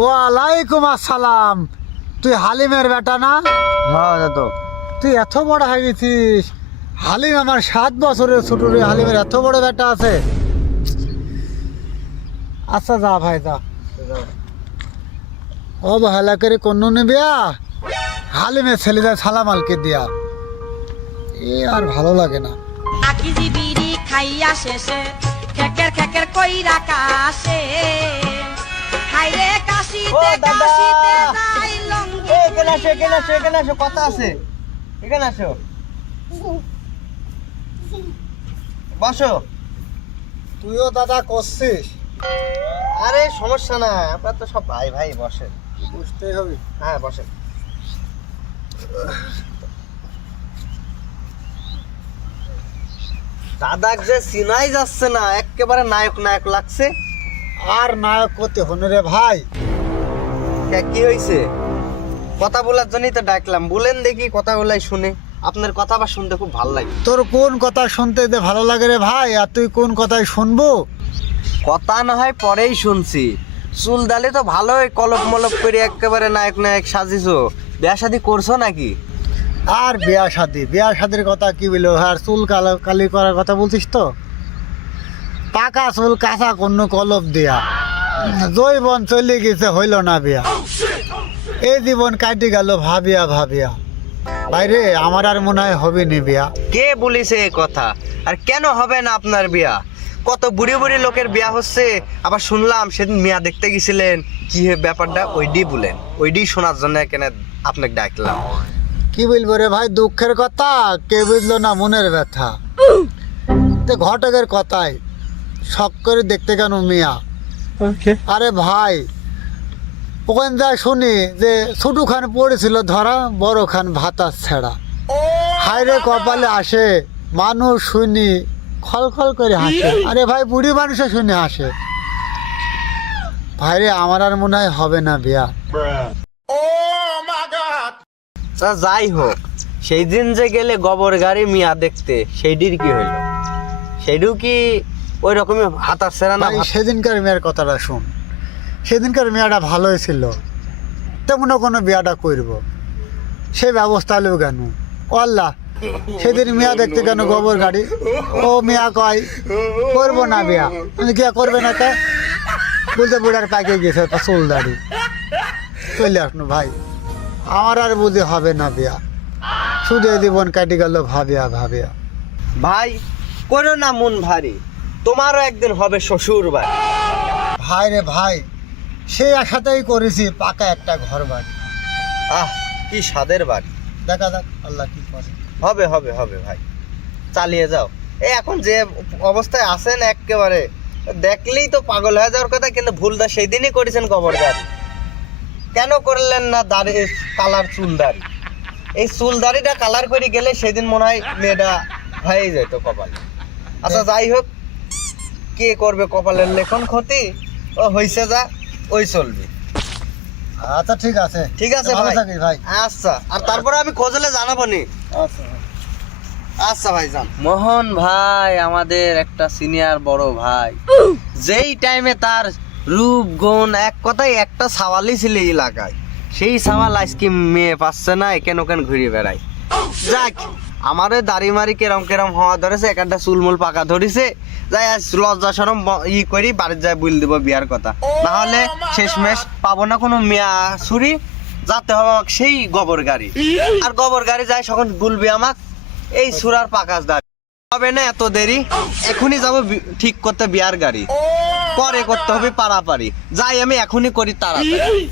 ওয়ালাইকুম আসসালাম। তুই হালিমের বেটা না? হ্যাঁ দাদু। তুই এত বড় হয়ে গেছিস। হালিম আমার 7 বছরের ছোট রে, হালিমের এত বড় বেটা আছে। আচ্ছা যা ভাই যা। অবহেলা করে কোন নিবিয়া হালিমের ছেলেদের সালামালকে দিয়া, এ আর ভালো লাগে না। আকিজি বিড়ি খাইয়া শেষে খেকের খেকের কইরা কাশে হাইরে কাশিতে কাশিতে যাই লঙ্গি। এখানে আসো কথা আছে, এখানে আসো বসো। তুইও দাদা করছিস? আরে সমস্যা না, আপনার তো সব ভাই ভাই, বসেন। বুঝতেই হবে। হ্যাঁ বসেন। দাদা যে সিনাই যাচ্ছে না, একেবারে নায়ক নায়ক লাগছে। আর নায়ক করতে হন রে ভাই। কি হয়েছে? কথা বলার জন্যই তো ডাকলাম, বলেন দেখি কথা বলাই শুনে। আপনার কথা আবার শুনতে খুব ভালো লাগে। তোর কোন কথা শুনতে যে ভালো লাগে রে ভাই, আর তুই কোন কথাই শুনবো? কথা না হয় পরেই শুনছি, চুল দালে তো ভালোই কলপ মলপ করে একেবারে নায়ক নায়ক সাজিছো। বিয়া শাদি করছো নাকি? আর বিয়া শাদির কথা কি বলবো? আর চুল কালি করার কথা বলছিস তো? পাকা চুল কাঁচা কোন কলপ দিয়া, জৈবন চলে গেছে, হইল না বিয়া। এই জীবন কাটি গেল ভাবিয়া ভাবিয়া। বাইরে আমার আর মনে হয় হবে নি বিয়া। কে বলিছে এ কথা? আর কেন হবে না আপনার বিয়া? কত বুড়ি বুড়ি লোকের বিয়া হচ্ছে। আবার শুনলাম সেদিন মিয়া দেখতে গেছিলেন, কি ব্যাপারটা ওইডি বলেন, ওইডি শোনার জন্য কেন আপনাকে ডাকলাম। কি বলবো রে ভাই, দুঃখের কথা, কে বুঝলো না মনের ব্যথা। তো ঘটকের কথাই শখ করে দেখতে কেন মিয়া। আরে ভাই, ওখান যা শুনি যে ছোটু খান পড়েছিল ধরা, বড় খান ভাতার ছেঁড়া। হাইরে কপালে আসে মানুষ শুনি খলখল করে হাসে। আরে ভাই, বুড়ি মানুষে শুনে হাসে। ভাইরে আমার আর মনে হয় হবে না বিয়া। যাই হোক, সেই দিন যে গেলে গোবর গাড়ি মিয়া দেখতে, সেইটির কি হইল? সেইটিও কি ওই রকমই হাতার ছেঁড়া না? ভাই সেদিনকার মেয়ের কথাটা শুন। সেদিনকার মেয়েটা ভালোই ছিল, তেমনও কোনো বিয়াটা করব সে ব্যবস্থা হলেও কেন? ও আল্লাহ, সেদিন মিয়া দেখতে কেন গোবর গাড়ি? ও মিয়া কয় করবো না বিয়া। কি করবে না তা বলতে বুড়ার পাকে গেছে চুল দাড়ি চলে আসনো। ভাই আমার আর বুঝে হবে না বিয়া, শুধু এই জীবন কাটি গেল ভাবিয়া ভাবিয়া। ভাই করো না মন ভারী, তোমারও একদিন হবে শ্বশুর বাড়ি। ভাই রে ভাই, সেই আশাতেই করেছি পাকা একটা ঘর বাড়ি। আহ কি স্বাদের বাড়ি। দেখা যাক আল্লাহ কি করে। হবে হবে হবে ভাই, চালিয়ে যাও। এই এখন যে অবস্থায় আছেন একেবারে দেখলেই তো পাগল হয়ে যাওয়ার কথা, কিন্তু ভুলটা সেই দিনই করেছেন গোবর গাড়ি। কেন করলেন না দাড়ি কালার চুল দাড়ি? এই চুল দাড়িটা কালার করে গেলে সেদিন মনে হয় মেয়েটা হয়ে যেত কপালে। আচ্ছা যাই হোক, কে করবে কপালের লেখন ক্ষতি? ও হইছে যা, ওই চলবে। আচ্ছা ঠিক আছে, ঠিক আছে ভালো ভাই। থাকিস ভাই। আচ্ছা, আর তারপরে আমি খোঁজলে জানাবো নি। আচ্ছা আচ্ছা ভাই যান। মোহন ভাই আমাদের একটা সিনিয়র বড় ভাই, যেই টাইমে তার রূপ গুণ, এক কথায় একটা সাওয়ালই ছিল এলাকায়, সেই সাওয়াল আজকে মেয়ে পাচ্ছে না, কেন কেন ঘুরে বেড়ায়। যাক, আমারে দাড়ি মারি কেরম কেরম হওয়া ধরেছে, একটা চুলমুল পাকা ধরেছে, যাই আজ লজ্জা সরম করি বাড়ির যায় বল দিব বিয়ার কথা, না হলে শেষমেশ পাবো না কোনো মেয়া ছুরি। যাতে হবে আমাকে সেই গোবর গাড়ি, আর গোবর গাড়ি যায় সখন গুলবি আমাক এই সুরার পাকাশ দাঁড়ি। হবে না এত দেরি, এখনই যাবো ঠিক করতে বিয়ার গাড়ি, পরে করতে হবে পারাপারি। যাই আমি এখনই করি তাড়াতাড়ি।